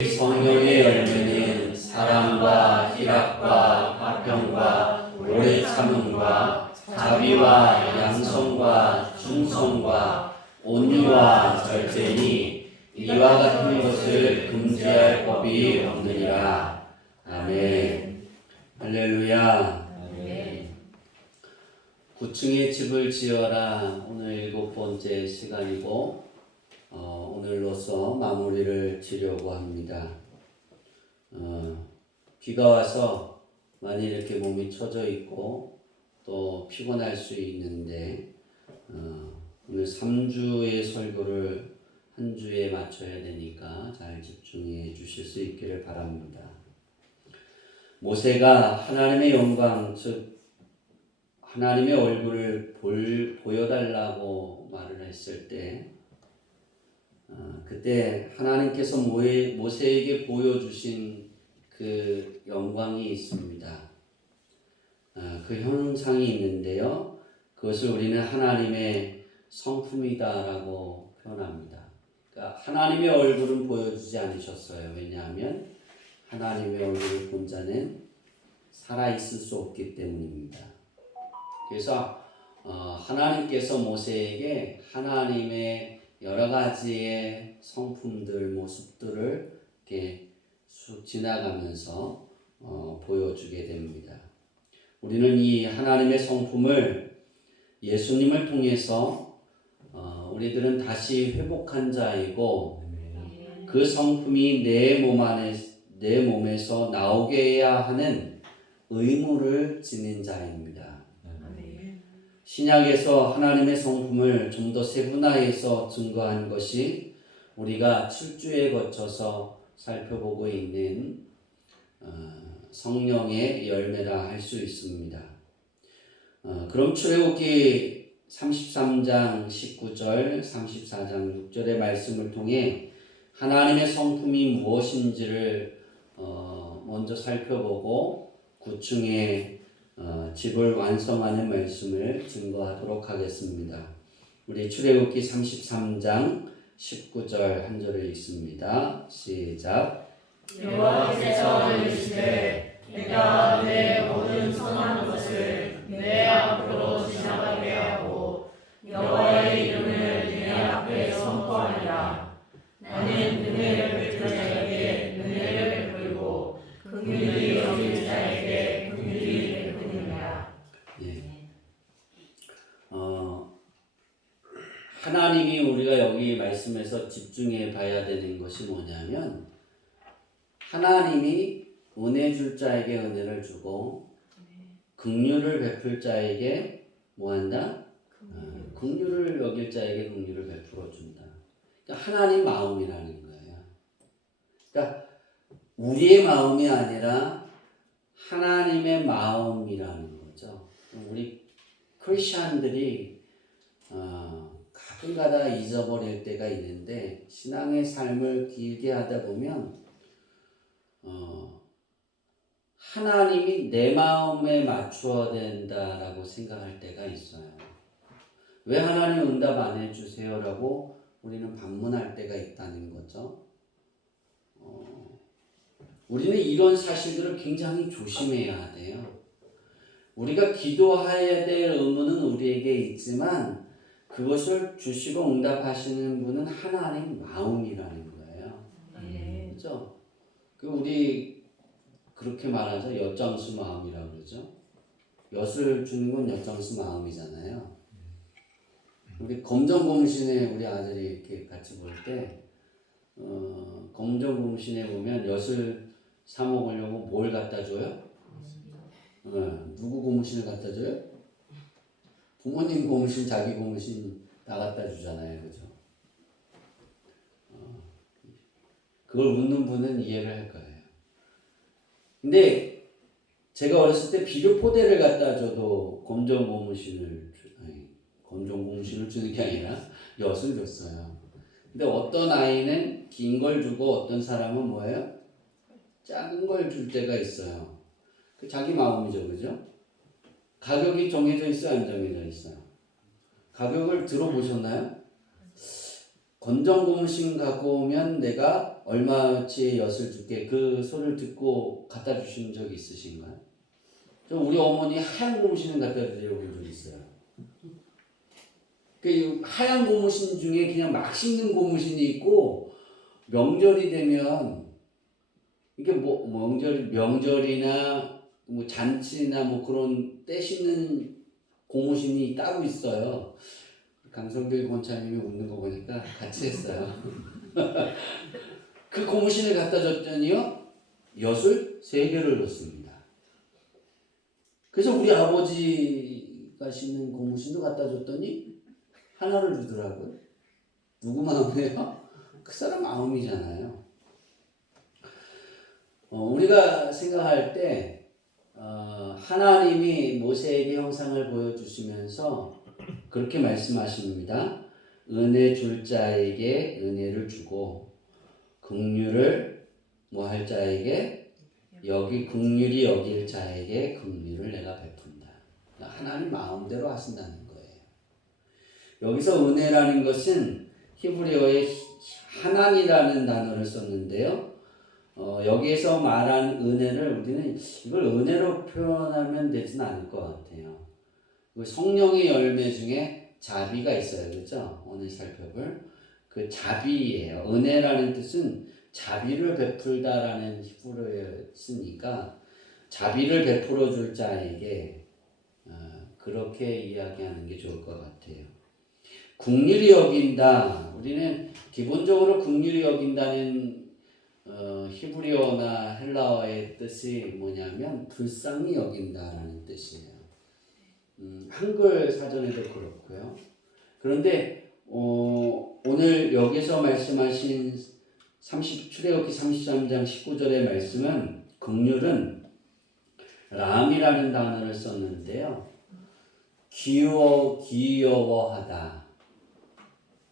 성령의 열매는 사랑과 희락과 화평과 오래 참음과 자비와 양성과 충성과 온유와 절제니 이와 같은 것을 금지할 법이 없느니라. 아멘. 할렐루야. 아멘. 9층의 집을 지어라. 오늘 7번째 시간이고 오늘로서 마무리를 지려고 합니다. 비가 와서 많이 이렇게 몸이 처져 있고 또 피곤할 수 있는데 오늘 3주의 설교를 한 주에 맞춰야 되니까 잘 집중해 주실 수 있기를 바랍니다. 모세가 하나님의 영광, 즉 하나님의 얼굴을 보여달라고 말을 했을 때 그때 하나님께서 모세에게 보여주신 그 영광이 있습니다. 그 형상이 있는데요. 그것을 우리는 하나님의 성품이다라고 표현합니다. 그러니까 하나님의 얼굴은 보여주지 않으셨어요. 왜냐하면 하나님의 얼굴을 본 자는 살아있을 수 없기 때문입니다. 그래서 하나님께서 모세에게 하나님의 여러 가지의 성품들, 모습들을 이렇게 쑥 지나가면서 보여주게 됩니다. 우리는 이 하나님의 성품을 예수님을 통해서 우리들은 다시 회복한 자이고 그 성품이 내 몸에서 나오게 해야 하는 의무를 지닌 자입니다. 신약에서 하나님의 성품을 좀 더 세분화해서 증거한 것이 우리가 7주에 거쳐서 살펴보고 있는 성령의 열매라 할 수 있습니다. 그럼 출애굽기 33장 19절, 34장 6절의 말씀을 통해 하나님의 성품이 무엇인지를 먼저 살펴보고 9층의 집을 완성하는 말씀을 증거하도록 하겠습니다. 우리 출애굽기 33장 19절 한 절을 읽습니다. 시작. 여호와께서 이르시되 내가 내 모든 선한 것을 내 앞으로 지나가게 하고 여호와의 이름을 내 앞에 선포하리라. 나는 은혜를 베풀 자에게 은혜를 베풀고 긍휼히 여길 자에게 긍휼히 베푸리라. 하나님이 우리가 여기 말씀에서 집중해 봐야 되는 것이 뭐냐면 하나님이 은혜 줄 자에게 은혜를 주고 긍휼을 베풀 자에게 뭐한다? 긍휼을 여길 자에게 긍휼을 베풀어 준다. 그러니까 하나님 마음이라는 거예요. 그러니까 우리의 마음이 아니라 하나님의 마음이라는 거죠. 우리 크리스천들이 가끔가다 잊어버릴 때가 있는데 신앙의 삶을 길게 하다 보면 하나님이 내 마음에 맞춰야 된다라고 생각할 때가 있어요. 왜 하나님 응답 안 해주세요? 라고 우리는 반문할 때가 있다는 거죠. 우리는 이런 사실들을 굉장히 조심해야 돼요. 우리가 기도해야 될 의무는 우리에게 있지만 그것을 주시고 응답하시는 분은 하나님 마음이라는 거예요. 그렇죠? 우리 그렇게 말하죠. 엿장수 마음이라고 그러죠. 엿을 주는 건 엿장수 마음이잖아요. 우리 검정고무신에 우리 아들이 이렇게 같이 볼 때 검정고무신에 보면 엿을 사 먹으려고 뭘 갖다 줘요? 누구 고무신을 갖다 줘요? 부모님 고무신, 자기 고무신 다 갖다 주잖아요. 그죠? 그걸 웃는 분은 이해를 할 거예요. 근데 제가 어렸을 때 비료 포대를 갖다 줘도 검정 고무신을 주는 게 아니라 엿을 줬어요. 근데 어떤 아이는 긴 걸 주고 어떤 사람은 뭐예요? 작은 걸 줄 때가 있어요. 그 자기 마음이죠. 그죠? 가격이 정해져 있어요? 안 정해져 있어요? 가격을 들어보셨나요? 검정 고무신 갖고 오면 내가 얼마치의 엿을 줄게 그 소리를 듣고 갖다 주신 적이 있으신가요? 우리 어머니 하얀 고무신을 갖다 드려본 적이 있어요. 그 하얀 고무신 중에 그냥 막 씹는 고무신이 있고 명절이 되면 이게 뭐 명절이나 뭐 잔치나 뭐 그런 때 씹는 고무신이 따로 있어요. 강성길 권사님이 웃는 거 보니까 같이 했어요. 그 고무신을 갖다 줬더니요 엿을 3개를 넣습니다. 그래서 우리 아버지가 신는 고무신도 갖다 줬더니 하나를 주더라고요. 누구 마음이에요? 그 사람 마음이잖아요. 우리가 생각할 때 하나님이 모세에게 형상을 보여주시면서 그렇게 말씀하십니다. 은혜 줄 자에게 은혜를 주고 긍휼을 뭐 할 자에게 긍휼히 여길 자에게 긍휼을 내가 베푼다. 하나님 마음대로 하신다는 거예요. 여기서 은혜라는 것은 히브리어의 하난이라는 단어를 썼는데요. 여기에서 말한 은혜를 우리는 이걸 은혜로 표현하면 되지는 않을 것 같아요. 성령의 열매 중에 자비가 있어요. 그렇죠? 오늘 살펴볼 그 자비예요. 은혜라는 뜻은 자비를 베풀다라는 히브리어에 쓰니까 자비를 베풀어 줄 자에게 그렇게 이야기하는 게 좋을 것 같아요. 긍휼히 여긴다. 우리는 기본적으로 긍휼히 여긴다는 히브리어나 헬라어의 뜻이 뭐냐면 불쌍히 여긴다라는 뜻이에요. 한글 사전에도 그렇고요. 그런데 오늘 여기서 말씀하신 출애굽기 33장 19절의 말씀은 긍휼은 람이라는 단어를 썼는데요. 귀여워하다.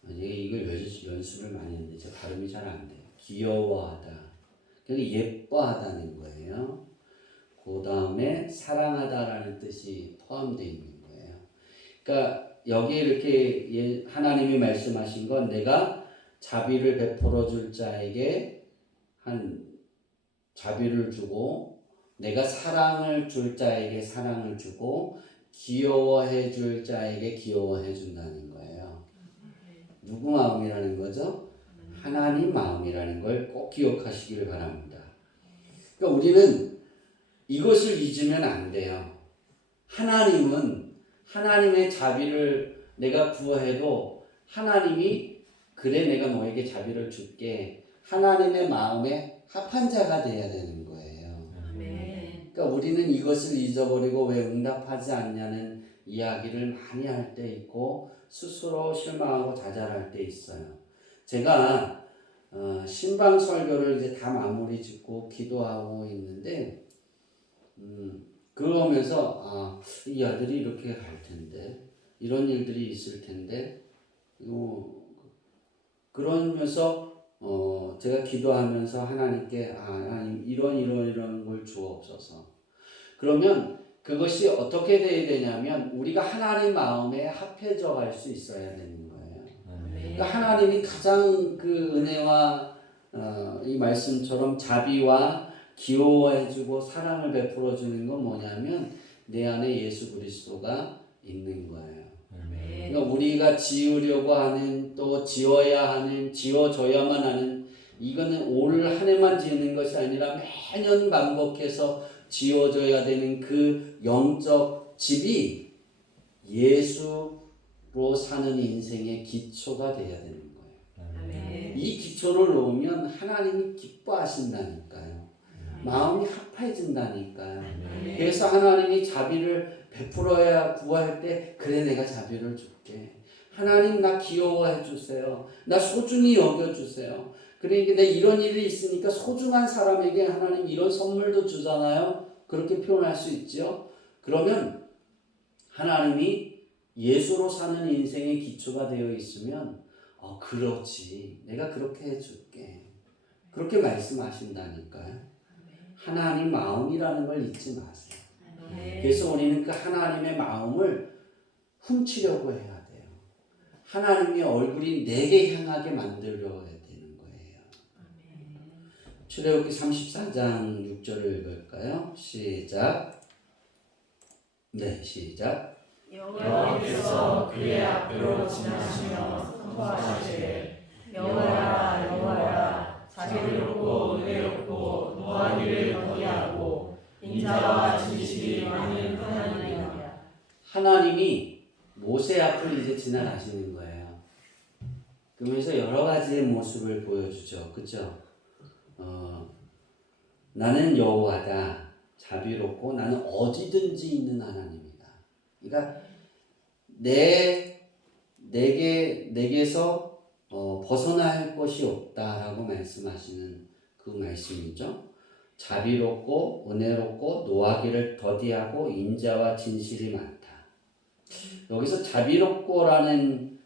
이걸 연습을 많이 했는데 제 발음이 잘 안 돼요. 귀여워하다. 그러니까 예뻐하다는 거예요. 그 다음에 사랑하다라는 뜻이 포함되어 있는 거예요. 그러니까 여기에 이렇게 하나님이 말씀하신 건 내가 자비를 베풀어 줄 자에게 자비를 주고 내가 사랑을 줄 자에게 사랑을 주고 귀여워해 줄 자에게 귀여워해 준다는 거예요. 누구 마음이라는 거죠? 하나님 마음이라는 걸 꼭 기억하시길 바랍니다. 그러니까 우리는 이것을 잊으면 안 돼요. 하나님은 하나님의 자비를 내가 구해도 하나님이 그래 내가 너에게 자비를 줄게 하나님의 마음에 합한 자가 돼야 되는 거예요. 그러니까 우리는 이것을 잊어버리고 왜 응답하지 않냐는 이야기를 많이 할 때 있고 스스로 실망하고 자잘할 때 있어요. 제가 신방 설교를 이제 다 마무리 짓고 기도하고 있는데 그러면서 이 아들이 이렇게 갈 텐데 이런 일들이 있을 텐데 그러면서 제가 기도하면서 하나님께 하나님 이런 걸 주옵소서. 그러면 그것이 어떻게 돼야 되냐면 우리가 하나님 마음에 합해져 갈 수 있어야 되는 거예요. 그러니까 하나님이 가장 그 은혜와 이 말씀처럼 자비와 귀여워해주고 사랑을 베풀어주는 건 뭐냐면 내 안에 예수 그리스도가 있는 거예요. 그러니까 우리가 지으려고 하는 또 지어야 하는 지어져야만 하는 이거는 올 한 해만 지는 것이 아니라 매년 반복해서 지어져야 되는 그 영적 집이 예수로 사는 인생의 기초가 돼야 되는 거예요. 이 기초를 놓으면 하나님이 기뻐하신다니까요. 마음이 합해진다니까요. 그래서 하나님이 자비를 베풀어야 구할 때 그래 내가 자비를 줄게. 하나님 나 귀여워해 주세요. 나 소중히 여겨주세요. 그러니까 내 이런 일이 있으니까 소중한 사람에게 하나님 이런 선물도 주잖아요. 그렇게 표현할 수 있죠. 그러면 하나님이 예수로 사는 인생의 기초가 되어 있으면 그렇지 내가 그렇게 해줄게. 그렇게 말씀하신다니까요. 하나님 마음이라는 걸 잊지 마세요. 그래서 우리는 그 하나님의 마음을 훔치려고 해야 돼요. 하나님의 얼굴이 내게 향하게 만들려고 해야 되는 거예요. 출애굽기 34장 6절을 읽을까요? 시작. 네, 시작. 여호와께서 그의 앞으로 지나시며 선포하시되 여호와라 자비롭고 은혜롭고 노하기를 더디하고 인자와 진실이 많은 하나님이라. 하나님이 모세 앞을 이제 지나가시는 거예요. 그러면서 여러 가지의 모습을 보여주죠. 그죠? 나는 여호와다. 자비롭고 나는 어디든지 있는 하나님이다. 그러니까 내게서 벗어날 것이 없다라고 말씀하시는 그 말씀이죠. 자비롭고 은혜롭고 노하기를 더디하고 인자와 진실이 많다. 여기서 자비롭고라는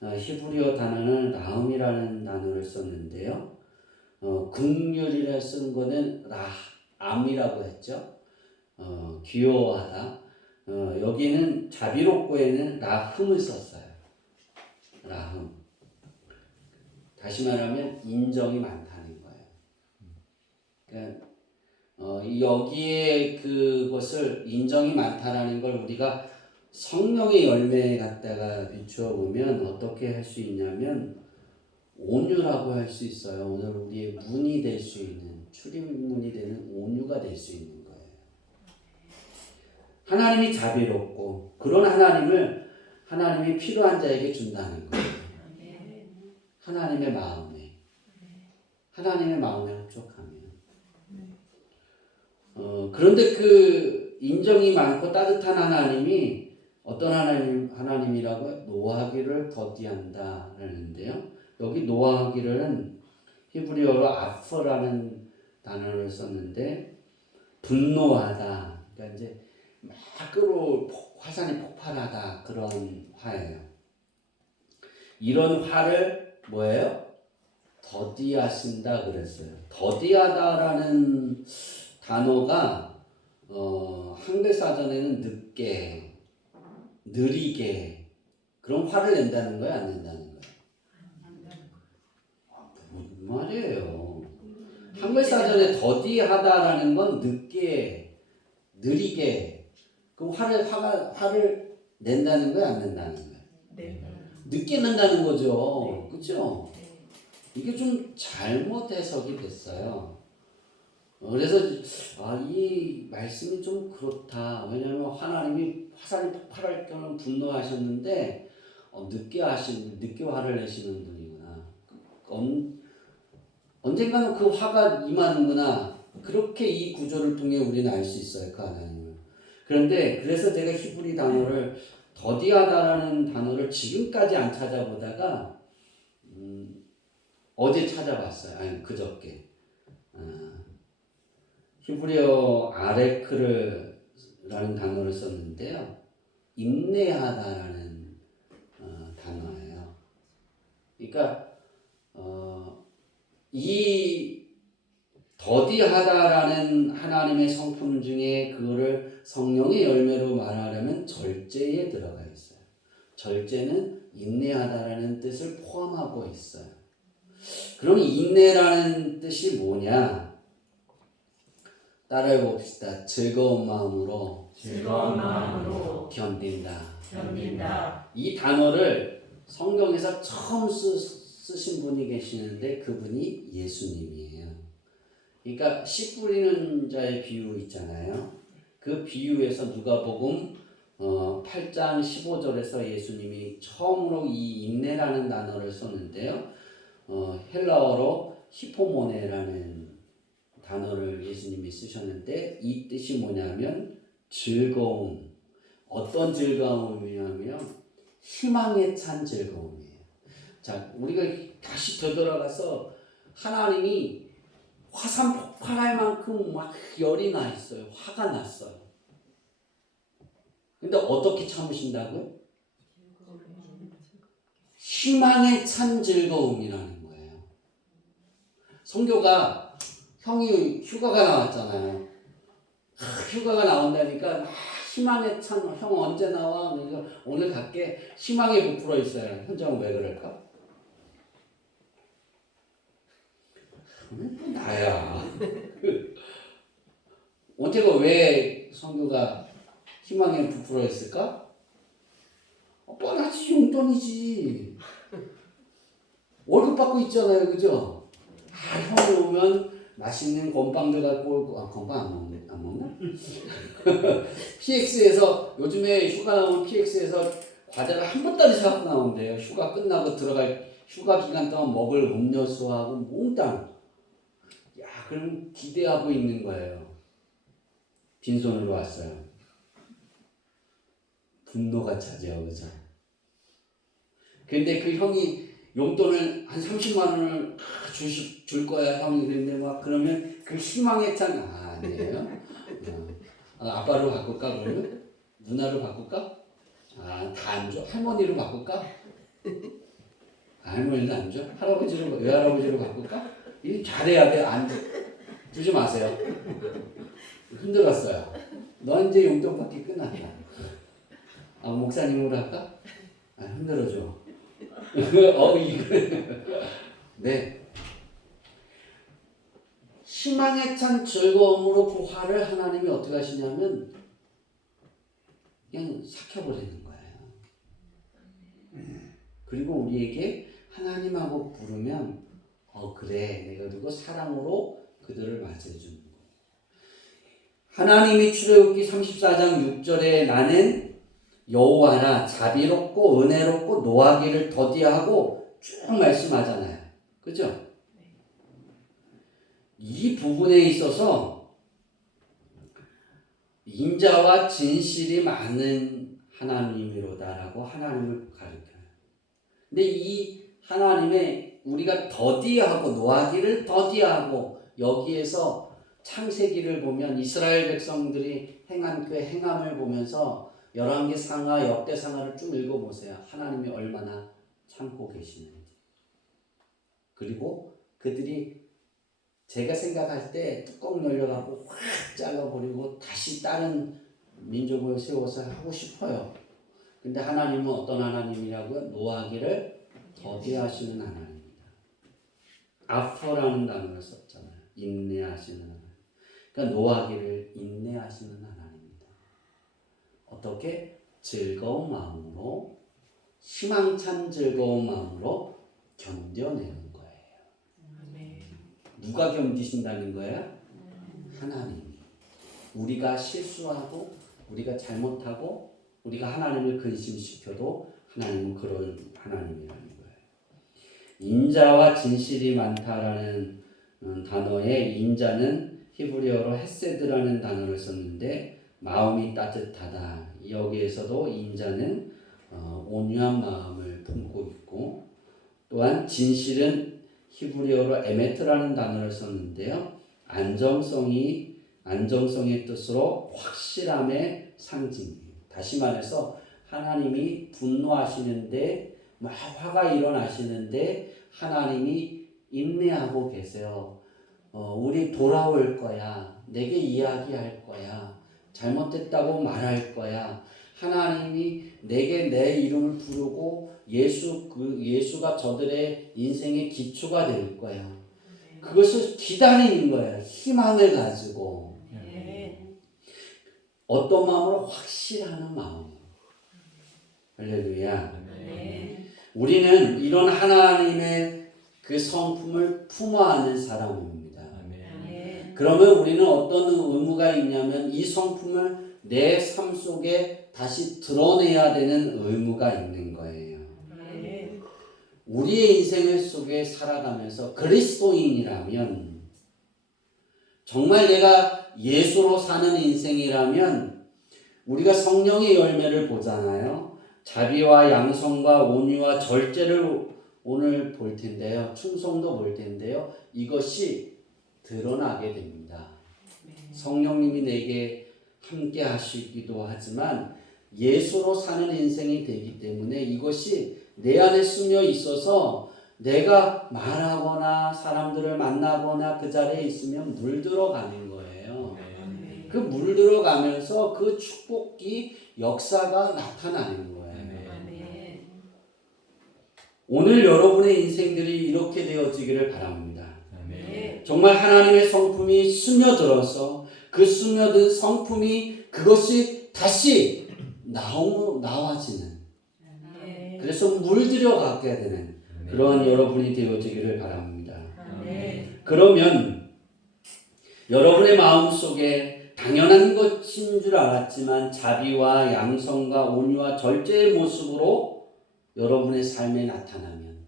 히브리어 단어는 라음이라는 단어를 썼는데요. 긍휼이라 쓴 거는 라암이라고 했죠. 귀여워하다. 여기는 자비롭고에는 라흠을 썼어요. 라흠. 다시 말하면 인정이 많다는 거예요. 그러니까 여기에 그것을 인정이 많다라는 걸 우리가 성령의 열매에 갖다가 비추어 보면 어떻게 할 수 있냐면 온유라고 할 수 있어요. 오늘 우리의 문이 될 수 있는 출입문이 되는 온유가 될 수 있는 거예요. 하나님이 자비롭고 그런 하나님을 하나님이 필요한 자에게 준다는 거예요. 하나님의 마음에 흡족하면. 그런데 그 인정이 많고 따뜻한 하나님이 어떤 하나님이라고 노하기를 더디한다라는데요. 여기 노하기를 히브리어로 아퍼라는 단어를 썼는데 분노하다. 그러니까 이제 막 화산이 폭발하다 그런 화예요. 이런 화를 뭐예요? 더디하신다 그랬어요. 더디하다라는 단어가 한글 사전에는 늦게, 느리게 그런 화를 낸다는 거예요, 안 낸다는 거예요? 무슨 말이에요? 한글 사전에 더디하다라는 건 늦게, 느리게 그 화를 낸다는 거예요, 안 낸다는 거예요? 네. 늦게 낸다는 거죠, 그렇죠? 이게 좀 잘못 해석이 됐어요. 그래서 이 말씀이 좀 그렇다. 왜냐하면 하나님이 화산이 폭발할 때는 분노하셨는데 늦게 화를 내시는 분이구나. 언젠가는 그 화가 임하는구나. 그렇게 이 구조를 통해 우리는 알 수 있어요, 그 하나님을. 그런데 그래서 제가 히브리 단어를 더디하다라는 단어를 지금까지 안 찾아보다가 어제 찾아봤어요. 아니 그저께. 히브리어 아레크르라는 단어를 썼는데요. 인내하다라는 단어예요. 그러니까 이 더디하다라는 하나님의 성품 중에 그거를 성령의 열매로 말하려면 절제에 들어가 있어요. 절제는 인내하다라는 뜻을 포함하고 있어요. 그럼 인내라는 뜻이 뭐냐? 따라해 봅시다. 즐거운 마음으로 견딘다. 이 단어를 성경에서 처음 쓰신 분이 계시는데 그분이 예수님이에요. 그러니까 씨 뿌리는 자의 비유 있잖아요. 그 비유에서 누가복음 8장 15절에서 예수님이 처음으로 이 인내라는 단어를 썼는데요. 헬라어로 히포모네라는 단어를 예수님이 쓰셨는데 이 뜻이 뭐냐면 즐거움. 어떤 즐거움이냐면 희망에 찬 즐거움이에요. 자, 우리가 다시 되돌아가서 하나님이 화산 폭발할 만큼 막 열이 나 있어요. 화가 났어요. 근데 어떻게 참으신다고요? 희망에 찬 즐거움이라는 거예요. 성교가 형이 휴가가 나왔잖아요. 휴가가 나온다니까 희망에 찬 형 언제 나와? 그래서 오늘 갈게. 희망에 부풀어 있어요. 현장은 왜 그럴까? 그러면 또 나야. 원태가 왜 성교가 희망에 부풀어 있을까? 뻔하지, 용돈이지. 월급 받고 있잖아요, 그죠? 형이 오면 맛있는 건빵들 갖고 올 거, 건빵 안 먹나? PX에서, 요즘에 휴가 나오면 PX에서 과자를 한 보따리씩 갖고 나온대요. 휴가 끝나고 들어갈, 휴가 기간 동안 먹을 음료수하고 몽땅. 야, 그럼 기대하고 있는 거예요. 빈손으로 왔어요. 분노가 차지하고, 그죠? 근데 그 형이 용돈을 한 30만 원을 줄 거야 형이 그랬는데 막 그러면 그 희망에 찬 아니에요. 아빠로 바꿀까 그러면 누나로 바꿀까? 다 안 줘. 할머니로 바꿀까? 할머니도 안 줘. 할아버지로 외할아버지로 바꿀까? 이 잘해야 돼. 안 주지 마세요. 흔들었어요. 너 이제 용돈 받기 끝났다. 목사님으로 할까? 흔들어줘. 네. 희망에 찬 즐거움으로 부활을 하나님이 어떻게 하시냐면 그냥 삭혀버리는 거예요. 그리고 우리에게 하나님하고 부르면 그래 내가 그리고 사랑으로 그들을 맞이해주는 거예요. 하나님이 출애굽기 34장 6절에 나는 여호와라 자비롭고 은혜롭고 노하기를 더디하고 쭉 말씀하잖아요. 그죠? 이 부분에 있어서 인자와 진실이 많은 하나님이로다라고 하나님을 가르쳐요. 근데 이 하나님의 우리가 더디하고 노하기를 더디하고 여기에서 창세기를 보면 이스라엘 백성들이 행한 그 행함을 보면서 열왕기상하 역대상하를 쭉 읽어보세요. 하나님이 얼마나 참고 계시는지. 그리고 그들이 제가 생각할 때 뚜껑 열려가고 확 잘라버리고 다시 다른 민족을 세워서 하고 싶어요. 근데 하나님은 어떤 하나님이라고요? 노하기를 더디하시는 하나님입니다. 아퍼라는 단어를 썼잖아요. 인내하시는 하나님. 그러니까 노하기를 인내하시는 하나님입니다. 어떻게? 즐거운 마음으로 희망찬 즐거운 마음으로 견뎌내는 거예요. 누가 견디신다는 거예요? 하나님이. 우리가 실수하고 우리가 잘못하고 우리가 하나님을 근심시켜도 하나님은 그런 하나님이라는 거예요. 인자와 진실이 많다라는 단어에 인자는 히브리어로 헤세드라는 단어를 썼는데 마음이 따뜻하다. 여기에서도 인자는 온유한 마음을 품고 있고 또한 진실은 히브리어로 에메트라는 단어를 썼는데요. 안정성의 뜻으로 확실함의 상징이에요. 다시 말해서 하나님이 분노하시는데 막 화가 일어나시는데 하나님이 인내하고 계세요. 우리 돌아올 거야. 내게 이야기할 거야. 잘못됐다고 말할 거야. 하나님이 내게 내 이름을 부르고 예수가 저들의 인생의 기초가 될 거야. 그것을 기다리는 거예요. 희망을 가지고. 어떤 마음으로? 확실한 마음. 할렐루야. 우리는 이런 하나님의 그 성품을 품어하는 사람입니다. 그러면 우리는 어떤 의무가 있냐면 이 성품을 내 삶 속에 다시 드러내야 되는 의무가 있는 거예요. 우리의 인생 속에 살아가면서 그리스도인이라면 정말 내가 예수로 사는 인생이라면 우리가 성령의 열매를 보잖아요. 자비와 양성과 온유와 절제를 오늘 볼 텐데요. 충성도 볼 텐데요. 이것이 드러나게 됩니다. 성령님이 내게 함께 하시기도 하지만 예수로 사는 인생이 되기 때문에 이것이 내 안에 스며 있어서 내가 말하거나 사람들을 만나거나 그 자리에 있으면 물들어가는 거예요. 그 물들어가면서 그 축복이 역사가 나타나는 거예요. 오늘 여러분의 인생들이 이렇게 되어지기를 바랍니다. 정말 하나님의 성품이 스며들어서 그 스며든 성품이 그것이 다시 나와지는, 그래서 물들여 갖게 되는 그러한 여러분이 되어지기를 바랍니다. 그러면 여러분의 마음속에 당연한 것인 줄 알았지만 자비와 양성과 온유와 절제의 모습으로 여러분의 삶에 나타나면,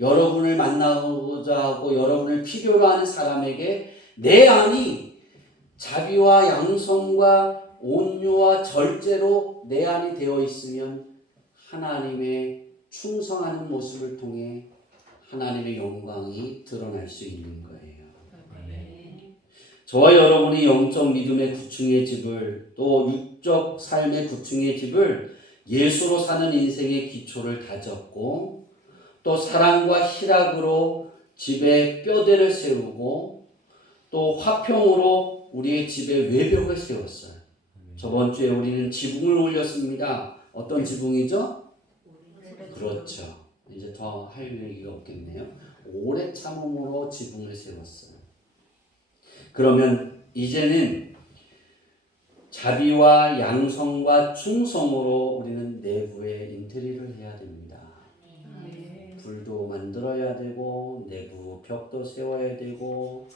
여러분을 만나고자 하고 여러분을 필요로 하는 사람에게 내 안이 자비와 양성과 온유와 절제로 내 안이 되어 있으면 하나님의 충성하는 모습을 통해 하나님의 영광이 드러날 수 있는 거예요. 저와 여러분이 영적 믿음의 구층의 집을, 또 육적 삶의 구층의 집을 예수로 사는 인생의 기초를 다졌고, 또 사랑과 희락으로 집에 뼈대를 세우고, 또 화평으로 우리의 집에 외벽을 세웠어요. 저번 주에 우리는 지붕을 올렸습니다. 어떤 지붕이죠? 그렇죠. 이제 더 할 얘기가 없겠네요. 오래 참음으로 지붕을 세웠어요. 그러면 이제는 자비와 양성과 충성으로 우리는 내부에 인테리어를 해야 됩니다. 불도 만들어야 되고 내부 벽도 세워야 되고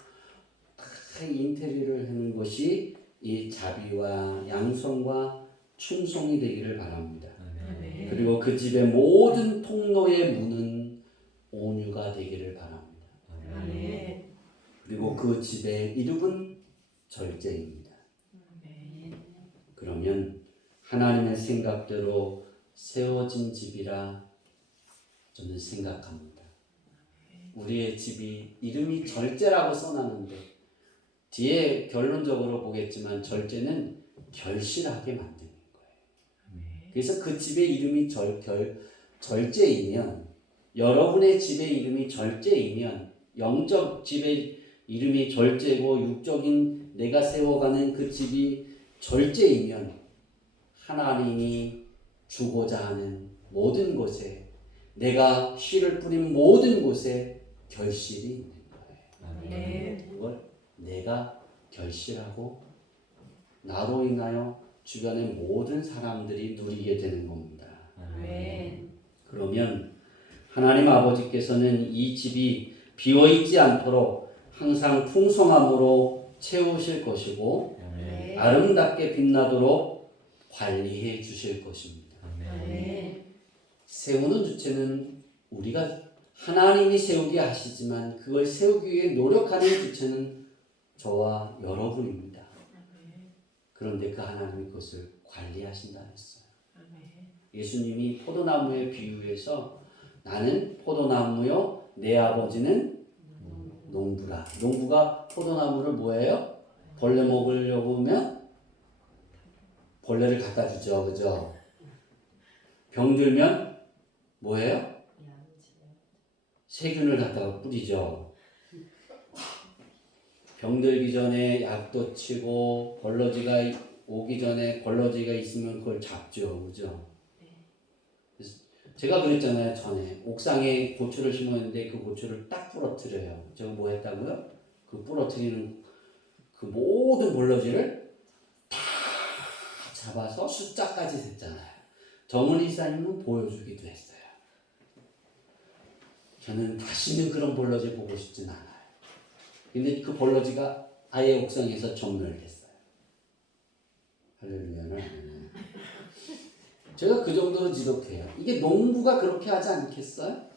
다 인테리어를 하는 것이 이 자비와 양성과 충성이 되기를 바랍니다. 그리고 그 집의 모든 통로의 문은 온유가 되기를 바랍니다. 그리고 그 집의 이름은 절제입니다. 그러면 하나님의 생각대로 세워진 집이라 저는 생각합니다. 우리의 집이 이름이 절제라고 써놨는데 뒤에 결론적으로 보겠지만 절제는 결실하게 만드는 거예요. 그래서 그 집의 이름이 절제이면, 여러분의 집의 이름이 절제이면, 영적 집의 이름이 절제고 육적인 내가 세워가는 그 집이 절제이면 하나님이 주고자 하는 모든 곳에, 내가 씨를 뿌린 모든 곳에 결실이 있는 거예요. 그걸 내가 결실하고 나로 인하여 주변의 모든 사람들이 누리게 되는 겁니다. 그러면 하나님 아버지께서는 이 집이 비어있지 않도록 항상 풍성함으로 채우실 것이고 아름답게 빛나도록 관리해 주실 것입니다. 세우는 주체는 우리가, 하나님이 세우게 하시지만 그걸 세우기 위해 노력하는 주체는 저와 여러분입니다. 그런데 그 하나님이 그것을 관리하신다 했어요. 예수님이 포도나무에 비유해서 나는 포도나무요 내 아버지는 농부라. 농부가 포도나무를 뭐예요? 벌레 먹으려고 하면 벌레를 갖다 주죠. 그죠? 병들면 뭐예요? 세균을 갖다가 뿌리죠. 병들기 전에 약도 치고 벌러지가 오기 전에 벌러지가 있으면 그걸 잡죠. 그죠? 제가 그랬잖아요. 전에 옥상에 고추를 심었는데 그 고추를 딱 부러뜨려요. 제가 뭐 했다고요? 그 부러뜨리는 그 모든 벌러지를 다 잡아서 숫자까지 셌잖아요. 정은희 이사님은 보여주기도 했어요. 저는 다시는 그런 벌러지 보고 싶진 않아요. 근데 그 벌러지가 아예 옥상에서 전멸됐어요. 할렐루야는. 제가 그 정도로 지독해요. 이게 농부가 그렇게 하지 않겠어요?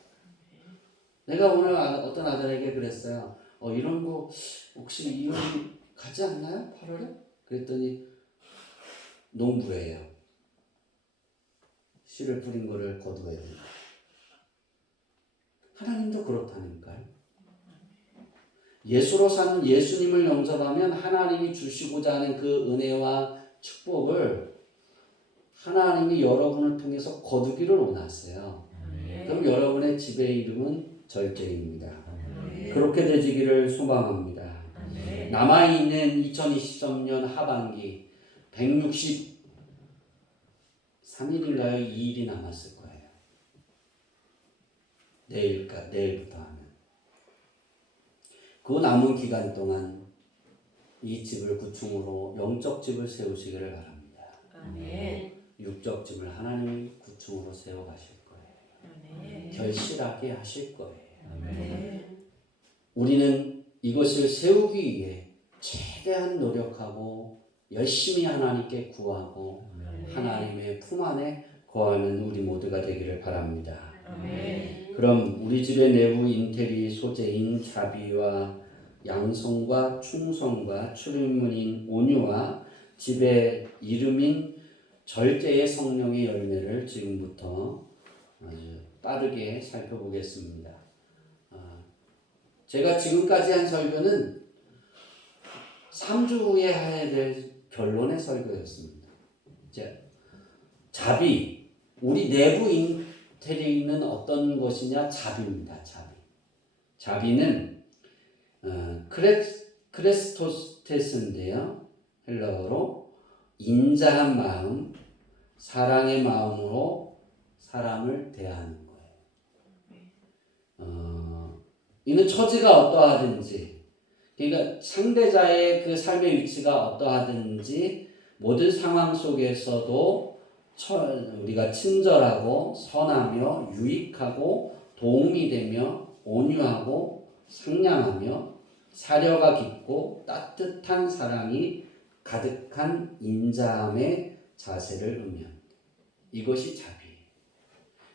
내가 오늘 어떤 아들에게 그랬어요. 이런 거 혹시 이혼이 가지 않나요? 8월에? 그랬더니 농부예요. 씨를 뿌린 거를 거두어야 된다. 하나님도 그렇다니까요. 예수로 사는 예수님을 영접하면 하나님이 주시고자 하는 그 은혜와 축복을 하나님이 여러분을 통해서 거두기를 원하세요. 그럼 여러분의 집의 이름은 절제입니다. 그렇게 되시기를 소망합니다. 남아있는 2023년 하반기 163일인가요? 2일이 남았을 거예요. 내일부터 하면. 그 남은 기간 동안 이 집을 구충으로 영적 집을 세우시기를 바랍니다. 아멘. 육적 집을 하나님이 구충으로 세워가실 거예요. 아멘. 결실하게 하실 거예요. 아멘. 우리는 이것을 세우기 위해 최대한 노력하고 열심히 하나님께 구하고 하나님의 품 안에 거하는 우리 모두가 되기를 바랍니다. 아멘. 그럼 우리 집의 내부 인테리어 소재인 자비와 양성과 충성과 출입문인 온유와 집의 이름인 절제의 성령의 열매를 지금부터 아주 빠르게 살펴보겠습니다. 제가 지금까지 한 설교는 3주 후에 해야 될 결론의 설교였습니다. 자비, 우리 내부 인테리어는 어떤 것이냐? 자비입니다. 자비는 크레스토테스인데요. 헬라어로 인자한 마음, 사랑의 마음으로 사람을 대하는 거예요. 이는 처지가 어떠하든지, 그러니까 상대자의 그 삶의 위치가 어떠하든지 모든 상황 속에서도 우리가 친절하고 선하며 유익하고 도움이 되며 온유하고 상냥하며 사려가 깊고 따뜻한 사랑이 가득한 인자함의 자세를 의미합니다. 이것이 자비예요.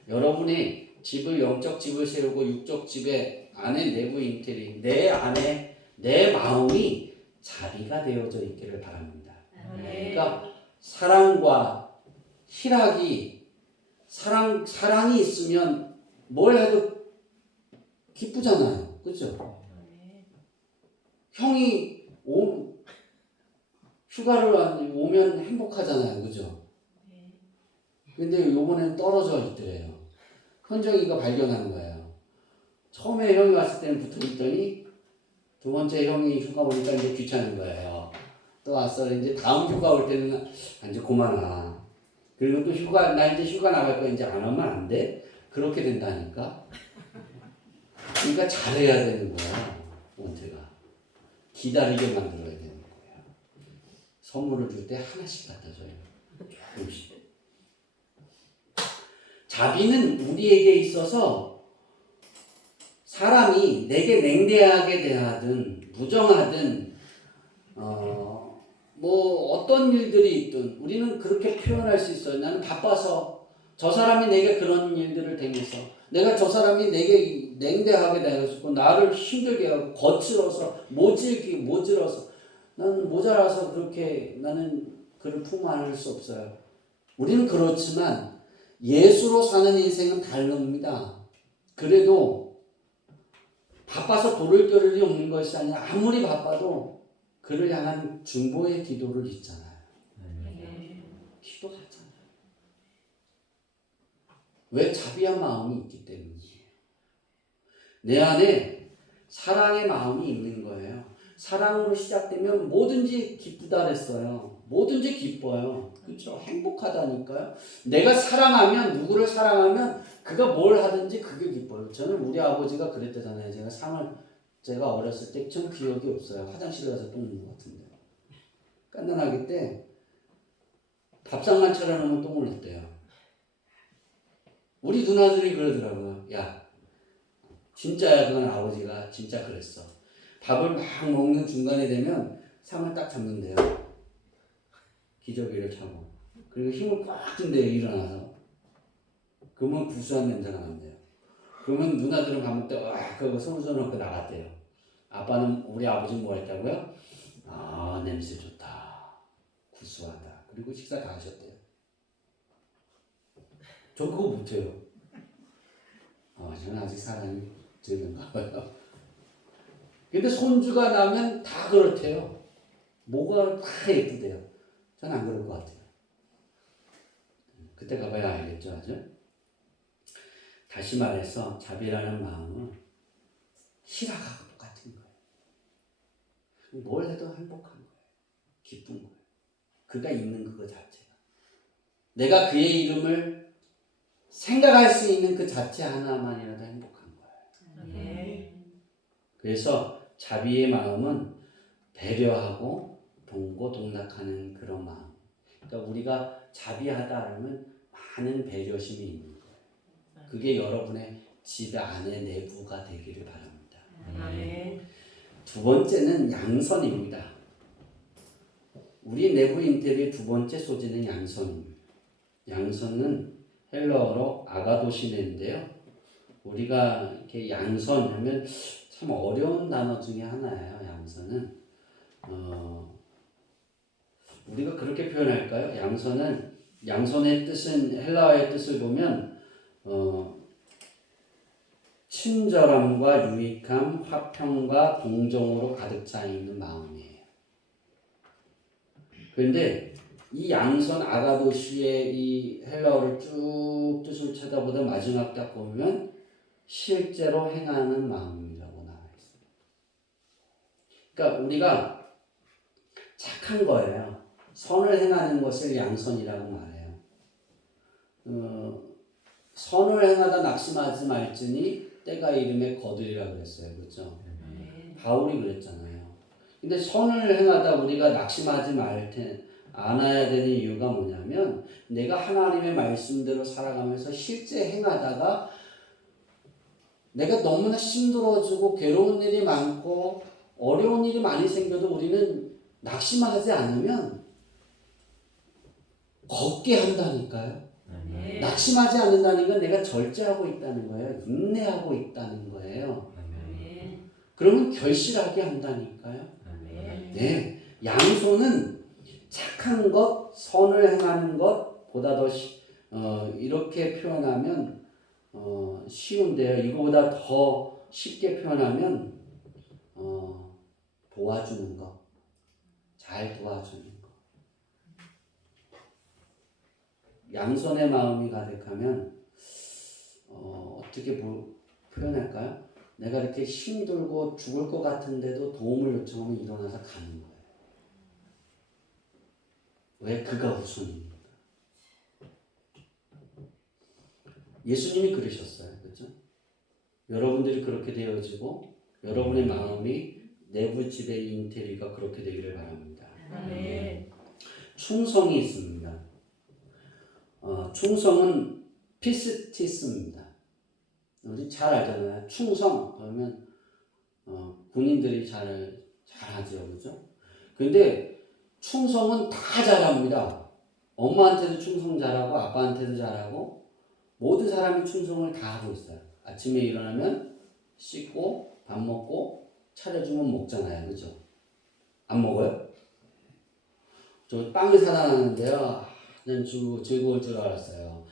여러분이 집을 영적 집을 세우고 육적 집의 안에 내부 인테리어 내 안에 내 마음이 자비가 되어져 있기를 바랍니다. 그러니까 사랑과 희락이 사랑이 있으면 뭘 해도 기쁘잖아요. 그렇죠? 형이 휴가를 오면 행복하잖아요. 그죠? 근데 요번에는 떨어져 있더래요. 현정이가 발견한 거예요. 처음에 형이 왔을 때는 붙어 있더니 두 번째 형이 휴가 오니까 이제 귀찮은 거예요. 또 왔어. 이제 다음 휴가 올 때는 이제 그만 와. 그리고 또 나 이제 휴가 나갈 거야. 이제 안 오면 안 돼. 그렇게 된다니까. 그러니까 잘해야 되는 거야. 원태가. 기다리게 만들어야 되는 거야. 선물을 줄 때 하나씩 갖다 줘요. 조금씩. 자비는 우리에게 있어서 사람이 내게 냉대하게 대하든 부정하든 뭐 어떤 일들이 있든 우리는 그렇게 표현할 수 있어요. 나는 바빠서 저 사람이 내게 그런 일들을 당해서 내가 저 사람이 내게 냉대하게 대해서 나를 힘들게 하고 거칠어서 모질어서 나는 모자라서 그렇게 나는 그를 품안을 수 없어요. 우리는 그렇지만 예수로 사는 인생은 다릅니다. 그래도 바빠서 돌을 겨를이 없는 것이 아니라 아무리 바빠도 그를 향한 중보의 기도를 있잖아요. 기도하잖아요. 왜? 자비한 마음이 있기 때문이에요. 내 안에 사랑의 마음이 있는 거예요. 사랑으로 시작되면 뭐든지 기쁘다 그랬어요. 뭐든지 기뻐요. 그렇죠? 행복하다니까요. 내가 사랑하면 누구를 사랑하면 그가 뭘 하든지 그게 기뻐요. 저는 우리 아버지가 그랬대잖아요. 제가 어렸을 때 좀 기억이 없어요. 화장실에 가서 똥 누는 것 같은데. 깐난아기 때 밥상만 차려놓으면 똥을 냈대요. 우리 누나들이 그러더라고요. 야, 진짜야. 그건 아버지가 진짜 그랬어. 밥을 막 먹는 중간에 되면 상을 딱 잡는데요. 기저귀를 차고. 그리고 힘을 꽉 준대요. 일어나서. 그러면 구수한 냄새가 난대요. 그러면 누나들은 밥 먹을 때 와 그러고 손을 놓고 나갔대요. 아빠는 우리 아버지는 뭐 했다고요? 아 냄새 좋다. 구수하다. 그리고 식사 다 하셨대요. 저 그거 못해요. 저는 아직 사람이 적은가 봐요. 근데 손주가 나면 다 그렇대요. 뭐가 다 예쁘대요. 저는 안 그럴 것 같아요. 그때 가봐야 알겠죠, 아주? 다시 말해서 자비라는 마음은 희락하고 똑같은 거예요. 뭘 해도 행복한 거예요. 기쁜 거예요. 그가 있는 그거 자체가. 내가 그의 이름을 생각할 수 있는 그 자체 하나만이라도 행복한 거예요. 그래서 자비의 마음은 배려하고 동고동락하는 그런 마음. 그러니까 우리가 자비하다 하면 많은 배려심이 있는 거예요. 그게 여러분의 집 안의 내부가 되기를 바랍니다. 아멘. 두 번째는 양선입니다. 우리 내부 인테리어의 두 번째 소재는 양선입니다. 양선은 헬라어로 아가도시네인데요. 우리가 이렇게 양선하면 참 어려운 단어 중에 하나예요. 양선은 우리가 그렇게 표현할까요? 양선의 뜻은 헬라어의 뜻을 보면 친절함과 유익함, 화평과 동정으로 가득 차 있는 마음이에요. 그런데 이 양선 아가도시의 이 헬라어를 쭉 뜻을 찾아보다 마지막 딱 보면 실제로 행하는 마음이라고 나와 있어요. 그러니까 우리가 착한 거예요. 선을 행하는 것을 양선이라고 말해요. 선을 행하다 낙심하지 말지니 때가 이름에 거두리라 그랬어요. 그렇죠? 바울이 그랬잖아요. 근데 선을 행하다 우리가 낙심하지 않아야 되는 이유가 뭐냐면 내가 하나님의 말씀대로 살아가면서 실제 행하다가 내가 너무나 힘들어지고 괴로운 일이 많고 어려운 일이 많이 생겨도 우리는 낙심하지 않으면 걷게 한다니까요. 낙심하지 않는다는 건 내가 절제하고 있다는 거예요. 인내하고 있다는 거예요. 그러면 결실하게 한다니까요. 네, 양손은 착한 것, 선을 행하는 것보다 더 이렇게 표현하면 쉬운데요. 이거보다 더 쉽게 표현하면 도와주는 것, 잘 도와주는 것. 양손의 마음이 가득하면 어떻게 표현할까요? 내가 이렇게 힘들고 죽을 것 같은데도 도움을 요청하면 일어나서 가는 거예요. 왜? 그가 우선입니다. 예수님이 그러셨어요. 그렇죠? 여러분들이 그렇게 되어지고 여러분의 마음이 내부 집의 인테리어가 그렇게 되기를 바랍니다. 충성이 있습니다. 충성은 피스티스입니다. 우리 잘 알잖아요. 충성 그러면 군인들이 잘하죠, 그렇죠? 근데 충성은 다 잘합니다. 엄마한테도 충성 잘하고 아빠한테도 잘하고 모든 사람이 충성을 다 하고 있어요. 아침에 일어나면 씻고 밥 먹고 차려주면 먹잖아요, 그렇죠? 안 먹어요? 저 빵을 사다 놨는데요. 그냥 즐거울 줄 알았어요.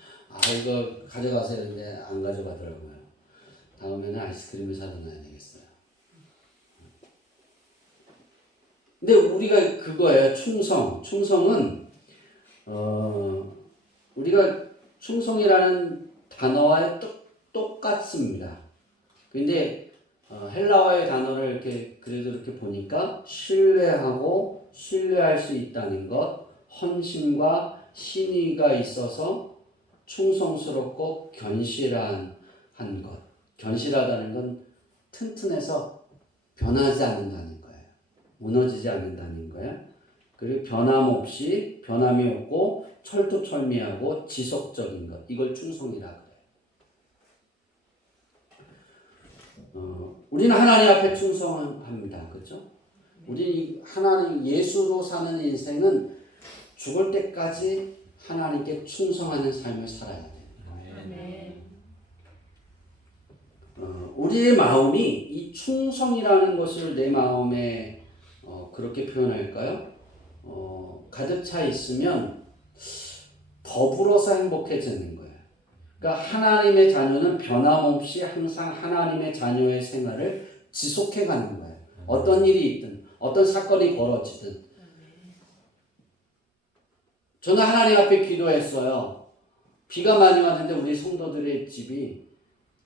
이거 가져가세요 했는데 안 가져가더라고요. 다음에는 아이스크림을 사다 놔야 되겠어요. 근데 우리가 그거예요. 충성은 우리가 충성이라는 단어와 똑같습니다. 근데 헬라어의 단어를 그래도 이렇게 보니까 신뢰하고 신뢰할 수 있다는 것, 헌신과 신의가 있어서 충성스럽고 견실한 것. 견실하다는 건 튼튼해서 변하지 않는다는 거예요. 무너지지 않는다는 거예요. 그리고 변함이 없고 철두철미하고 지속적인 것. 이걸 충성이라고 해요. 우리는 하나님 앞에 충성합니다. 그렇죠? 우리 하나님 예수로 사는 인생은 죽을 때까지 하나님께 충성하는 삶을 살아야 돼요. 우리의 마음이 이 충성이라는 것을 내 마음에 그렇게 표현할까요? 가득 차 있으면 더불어서 행복해지는 거예요. 그러니까 하나님의 자녀는 변함없이 항상 하나님의 자녀의 생활을 지속해 가는 거예요. 어떤 일이 있든 어떤 사건이 벌어지든. 저는 하나님 앞에 기도했어요. 비가 많이 왔는데 우리 성도들의 집이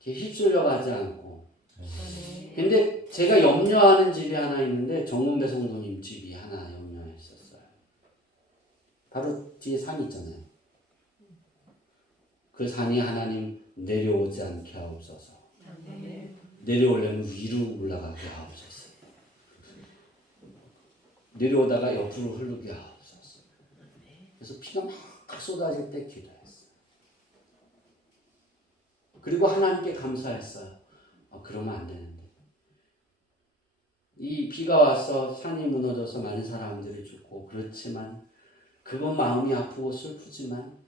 이렇게 휩쓸려 가지 않고. 근데 제가 염려하는 집이 하나 있는데 정문배 성도님 집이 하나 염려했었어요. 바로 뒤에 산이 있잖아요. 그 산이 하나님 내려오지 않게 하옵소서. 내려오려면 위로 올라가게 하옵소서. 내려오다가 옆으로 흐르게 하옵소서. 그래서 피가 막 쏟아질 때 기도했어요. 그리고 하나님께 감사했어요. 그러면 안 되는데. 이 비가 와서 산이 무너져서 많은 사람들이 죽고 그렇지만 그건 마음이 아프고 슬프지만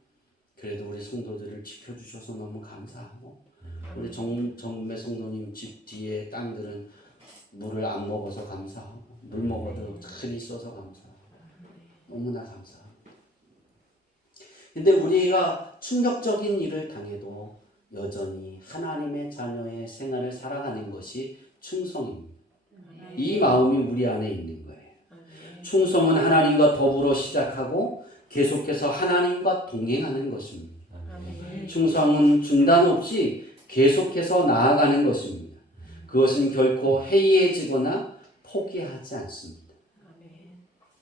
그래도 우리 성도들을 지켜주셔서 너무 감사하고 우리 정매 성도님 집 뒤에 땅들은 물을 안 먹어서 감사하고 물 먹어도 큰 있어서 감사하고 너무나 감사하고 근데 우리가 충격적인 일을 당해도 여전히 하나님의 자녀의 생활을 살아가는 것이 충성입니다. 이 마음이 우리 안에 있는 거예요. 충성은 하나님과 더불어 시작하고 계속해서 하나님과 동행하는 것입니다. 충성은 중단 없이 계속해서 나아가는 것입니다. 그것은 결코 해이해지거나 포기하지 않습니다.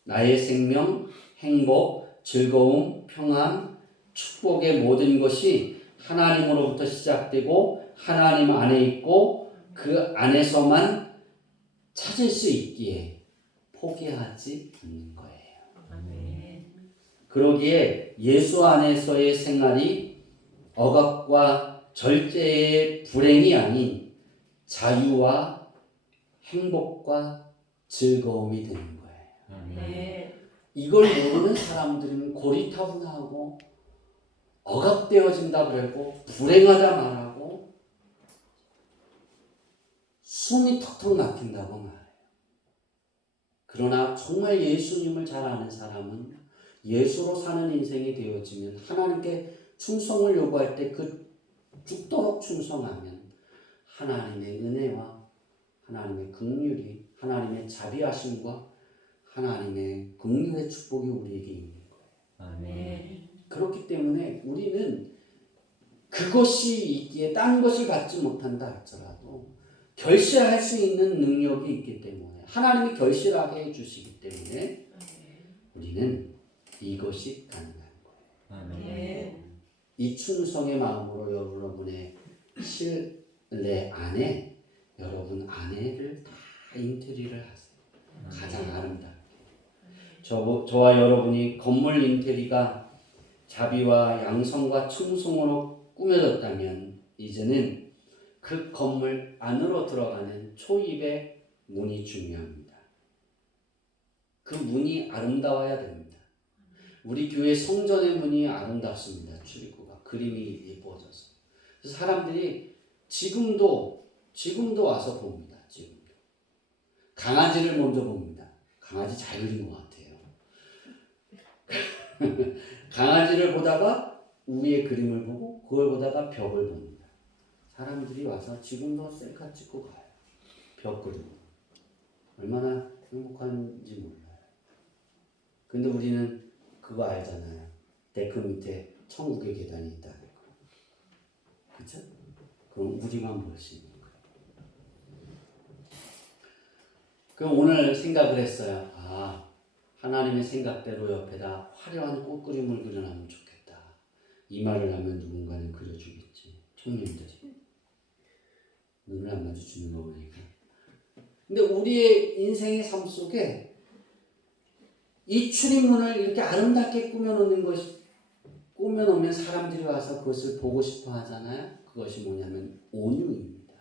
나의 생명, 행복, 즐거움, 평안, 축복의 모든 것이 하나님으로부터 시작되고 하나님 안에 있고 그 안에서만 찾을 수 있기에 포기하지 않는 거예요. 그러기에 예수 안에서의 생활이 억압과 절제의 불행이 아닌 자유와 행복과 즐거움이 되는 거예요. 이걸 모르는 사람들은 고리타분하고 억압되어진다 그러고 불행하다 말하고 숨이 턱턱 막힌다고 말해요. 그러나 정말 예수님을 잘 아는 사람은 예수로 사는 인생이 되어지면 하나님께 충성을 요구할 때 그 죽도록 충성하면 하나님의 은혜와 하나님의 긍휼이 하나님의 자비하심과 하나님의 긍휼의 축복이 우리에게 있는 거예요. 그렇기 때문에 우리는 그것이 있기에 딴 것을 받지 못한다 할지라도 결실할 수 있는 능력이 있기 때문에 하나님이 결실하게 해주시기 때문에 우리는 이것이 가능한 거예요. 이 충성의 마음으로 여러분의 실내 안에 여러분 아내를 다 인테리어를 하세요. 가장 아름답게. 저와 여러분이 건물 인테리어가 자비와 양성과 충성으로 꾸며졌다면 이제는 그 건물 안으로 들어가는 초입의 문이 중요합니다. 그 문이 아름다워야 됩니다. 우리 교회 성전의 문이 아름답습니다. 출입구가 그림이 예뻐져서. 그래서 사람들이 지금도 와서 봅니다. 지금도 강아지를 먼저 봅니다. 강아지 잘 그린 것 같아요. 강아지를 보다가 위에 그림을 보고 그걸 보다가 벽을 봅니다. 사람들이 와서 지금도 셀카 찍고 가요. 벽 그리고 얼마나 행복한지 몰라요. 근데 우리는 그거 알잖아요. 데크 밑에 천국의 계단이 있다는 거. 그쵸? 그럼 우리만 볼 수 있는 거예요. 그럼 오늘 생각을 했어요. 하나님의 생각대로 옆에다 화려한 꽃그림을 그려놓으면 좋겠다. 이 말을 하면 누군가는 그려주겠지. 청년들이. 눈을 안 마주치는 거 보니까. 근데 우리의 인생의 삶 속에 이 출입문을 이렇게 아름답게 꾸며놓으면 사람들이 와서 그것을 보고 싶어 하잖아요. 그것이 뭐냐면 온유입니다.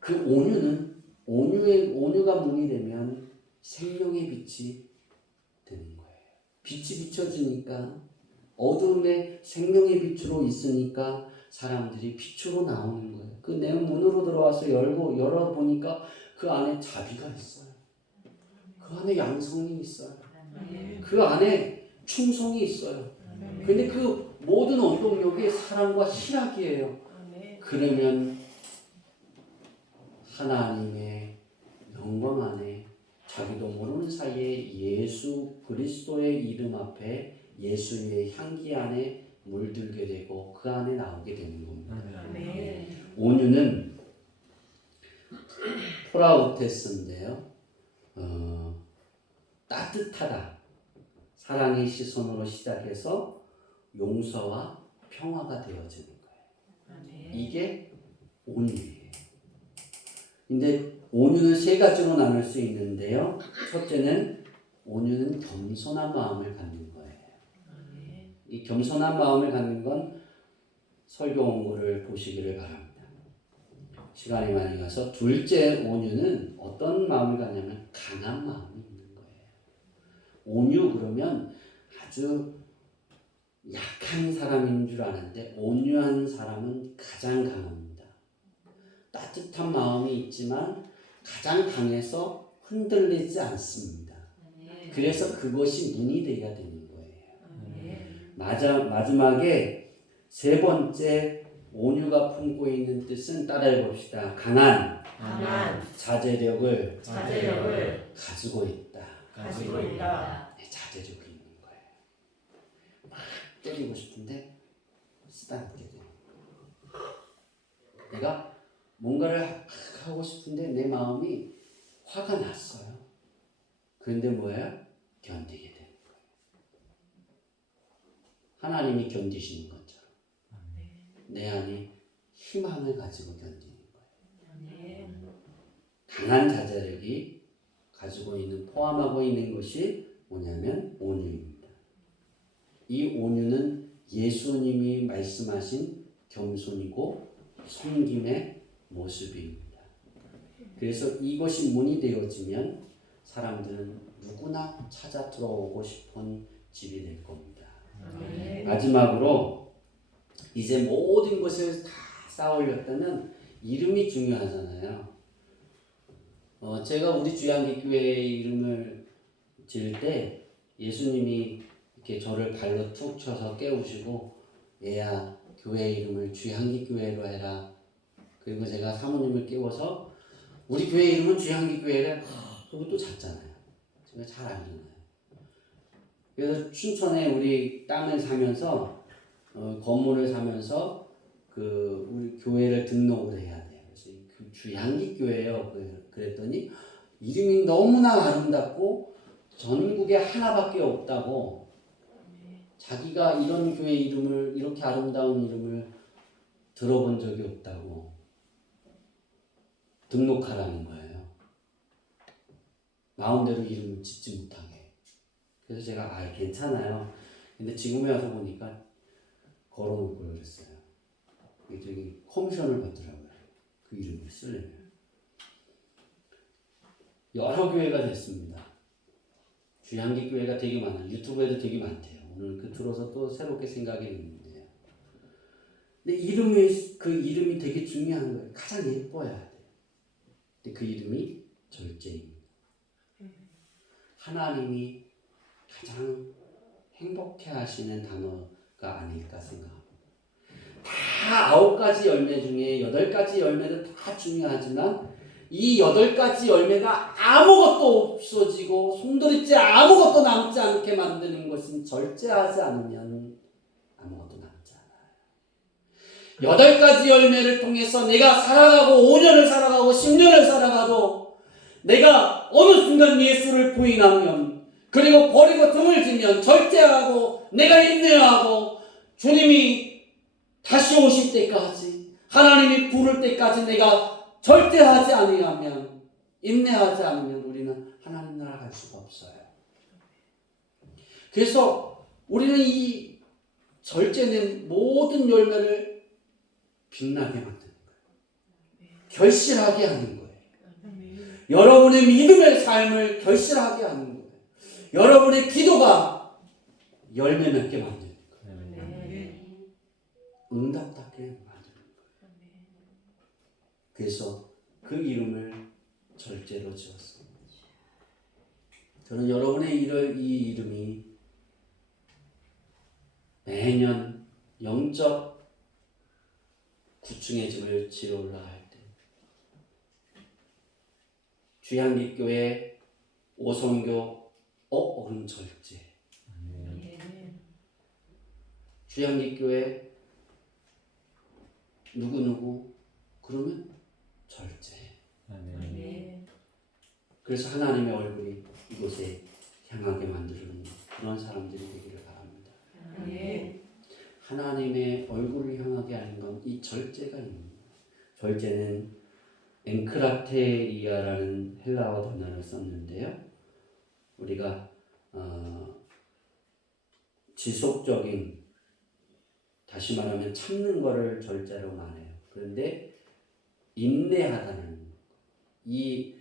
그 온유가 문이 되면 생명의 빛이 되는 거예요. 빛이 비춰주니까 어두움에 생명의 빛으로 있으니까 사람들이 빛으로 나오는 거예요. 그 내 문으로 들어와서 열어보니까 그 안에 자비가 있어요. 그 안에 양성이 있어요. 그 안에 충성이 있어요. 근데 그 모든 원동력이 사랑과 희락이에요. 그러면 하나님의 영광 안에 자기도 모르는 사이에 예수 그리스도의 이름 앞에 예수의 향기 안에 물들게 되고 그 안에 나오게 되는 겁니다. 온유는 포라우테스인데요. 따뜻하다. 사랑의 시선으로 시작해서 용서와 평화가 되어지는 거예요. 이게 온유예요. 근데 온유는 세 가지로 나눌 수 있는데요. 첫째는 온유는 겸손한 마음을 갖는 거예요. 이 겸손한 마음을 갖는 건 설교 원고를 보시기를 바랍니다. 시간이 많이 가서 둘째 온유는 어떤 마음을 갖냐면 강한 마음이 있는 거예요. 온유 그러면 아주 약한 사람인 줄 아는데 온유한 사람은 가장 강합니다. 따뜻한 마음이 있지만 가장 강해서 흔들리지 않습니다. 그래서 그것이 문이 되어야 되는 거예요. 마지막에 세 번째 온유가 품고 있는 뜻은 따라해 봅시다. 강한 자제력을 가지고 있다. 네, 자제력이 있는 거예요. 막 때리고 싶은데 쓰다듬게 돼요. 내가 뭔가를 하고 싶은데 내 마음이 화가 났어요. 그런데 뭐예요? 견디게 되는 거예요. 하나님이 견디시는 것처럼 내 안에 희망을 가지고 견디는 거예요. 강한 자제력이 가지고 있는 포함하고 있는 것이 뭐냐면 온유입니다. 이 온유는 예수님이 말씀하신 겸손이고 섬김의 모습입니다. 그래서 이것이 문이 되어지면 사람들은 누구나 찾아 들어오고 싶은 집이 될 겁니다. 마지막으로 이제 모든 것을 다 쌓으려면 이름이 중요하잖아요. 제가 우리 주양기교회의 이름을 지을 때 예수님이 이렇게 저를 발로 툭 쳐서 깨우시고 얘야 교회 이름을 주양기교회로 해라. 그리고 제가 사모님을 깨워서 우리 교회 이름은 주양기교회래. 그리고 또 잤잖아요. 제가 잘 알잖아요. 그래서 춘천에 우리 땅을 사면서 건물을 사면서 그 우리 교회를 등록을 해야 돼요. 그래서 그 주양기교회요. 그랬더니 이름이 너무나 아름답고 전국에 하나밖에 없다고 자기가 이런 교회 이름을 이렇게 아름다운 이름을 들어본 적이 없다고 등록하라는 거예요. 마음대로 이름을 짓지 못하게. 그래서 제가 괜찮아요. 근데 지금에 와서 보니까 걸어놓고 그랬어요. 저기 커미션을 받더라고요. 그 이름을 쓰려면. 여러 교회가 됐습니다. 주양기 교회가 되게 많아요. 유튜브에도 되게 많대요. 오늘 그 들어서 또 새롭게 생각이 있는데요. 근데 그 이름이 되게 중요한 거예요. 가장 예뻐야 돼요. 근데 그 이름이 절제입니다. 하나님이 가장 행복해 하시는 단어가 아닐까 생각합니다. 다 9가지 열매 중에 8가지 열매는 다 중요하지만 이 8가지 열매가 아무것도 없어지고 송두리째 아무것도 남지 않게 만드는 것은 절제하지 않으면 아무것도 남지 않아요. 8가지 열매를 통해서 내가 살아가고 5년을 살아가고 10년을 살아가도 내가 어느 순간 예수를 부인하면 그리고 버리고 등을 지면 절제하고 내가 인내하고 주님이 다시 오실 때까지 하나님이 부를 때까지 내가 절제하지 아니하면 인내하지 않으면 우리는 하나님 나라 갈 수가 없어요. 그래서 우리는 이 절제는 모든 열매를 빛나게 만드는 거예요. 결실하게 하는 거예요. 여러분의 믿음의 삶을 결실하게 하는 거예요. 여러분의 기도가 열매 맺게 만드는 거예요. 응답답게 만드는 거예요. 그래서 그 이름을 절제로 지었습니다. 저는 여러분의 이 이름이 매년 영적 구층의 집을 지어 올라갈 때 주양기교회 오성교 그럼 절제. 주양기교회 누구누구 그러면 절제. 그래서 하나님의 얼굴이 이곳에 향하게 만드는 그런 사람들이 되기를 바랍니다. 하나님의 얼굴을 향하게 하는 건 이 절제가 있는 거예요. 절제는 엔크라테이아라는 헬라어 단어를 썼는데요. 우리가 지속적인, 다시 말하면 참는 거를 절제로 말해요. 그런데 인내하다는, 이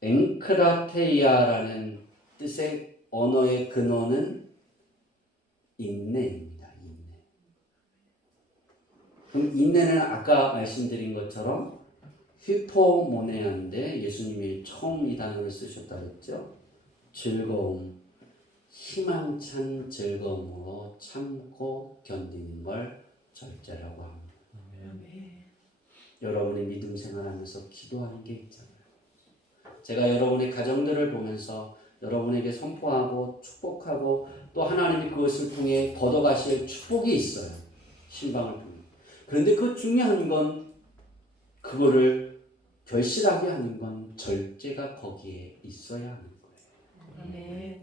엔크라테이아라는 뜻의 언어의 근원은 인내입니다. 인내. 그럼 인내는 아까 말씀드린 것처럼 휘포모네아인데 예수님이 처음 이 단어를 쓰셨다고 했죠. 즐거움, 희망찬 즐거움으로 참고 견디는 걸 절제라고 합니다. 여러분이 믿음 생활하면서 기도하는 게 있잖아요. 제가 여러분의 가정들을 보면서 여러분에게 선포하고 축복하고 또 하나님이 그것을 통해 걷어가실 축복이 있어요. 신방을 통해. 그런데 그 중요한 건 그거를 결실하게 하는 건 절제가 거기에 있어야 하는 거예요.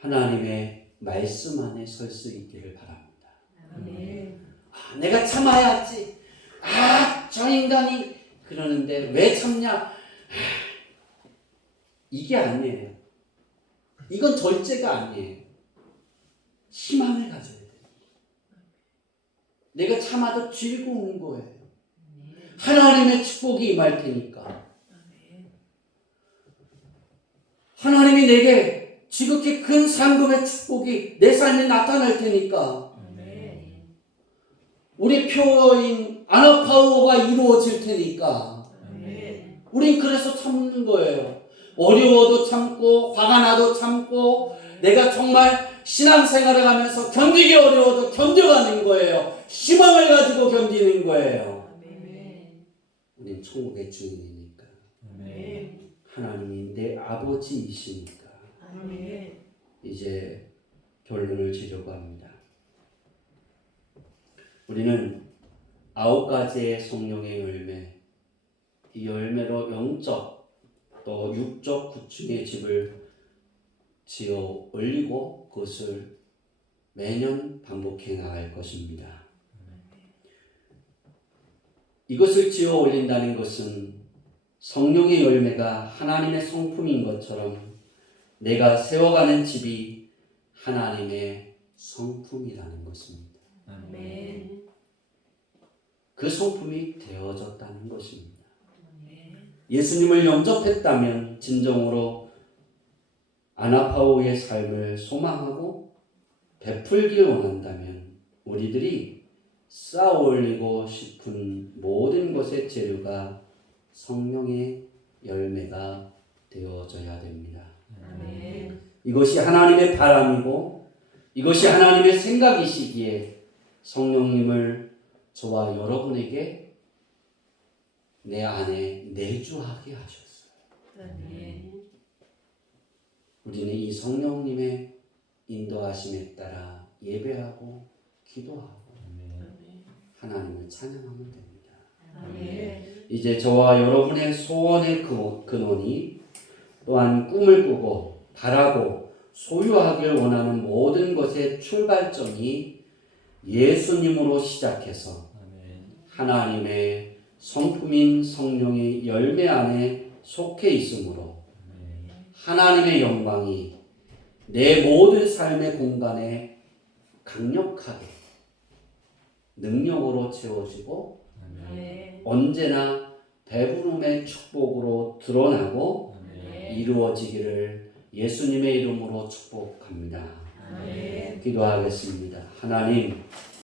하나님의 말씀 안에 설 수 있기를 바랍니다. 내가 참아야지. 저 인간이 그러는데 왜 참냐? 이게 아니에요. 이건 절제가 아니에요. 희망을 가져야 돼요. 내가 참아도 즐거운 거예요. 하나님의 축복이 임할 테니까. 하나님이 내게 지극히 큰 상급의 축복이 내 삶에 나타날 테니까. 우리 표어인 아나파우어가 이루어질 테니까. 우린 그래서 참는 거예요. 어려워도 참고 화가 나도 참고 내가 정말 신앙생활을 하면서 견디기 어려워도 견뎌가는 거예요. 희망을 가지고 견디는 거예요. 우린 천국의 주인이니까. 하나님이 내 아버지이시니까. 이제 결론을 지려고 합니다. 우리는 9가지의 성령의 열매, 이 열매로 영적 또 육적 구층의 집을 지어 올리고 그것을 매년 반복해 나갈 것입니다. 이것을 지어 올린다는 것은 성령의 열매가 하나님의 성품인 것처럼 내가 세워가는 집이 하나님의 성품이라는 것입니다. 그 성품이 되어졌다는 것입니다. 예수님을 영접했다면 진정으로 아나파우의 삶을 소망하고 베풀길 원한다면 우리들이 쌓아 올리고 싶은 모든 것의 재료가 성령의 열매가 되어져야 됩니다. 이것이 하나님의 바람이고 이것이 하나님의 생각이시기에 성령님을 저와 여러분에게 내 안에 내주하게 하셨어요. 우리는 이 성령님의 인도하심에 따라 예배하고 기도하고 하나님을 찬양하면 됩니다. 이제 저와 여러분의 소원의 근원이 또한 꿈을 꾸고 바라고 소유하길 원하는 모든 것의 출발점이 예수님으로 시작해서 하나님의 성품인 성령의 열매 안에 속해 있으므로 하나님의 영광이 내 모든 삶의 공간에 강력하게 능력으로 채워지고 언제나 배부름의 축복으로 드러나고 이루어지기를 예수님의 이름으로 축복합니다. 기도하겠습니다. 하나님,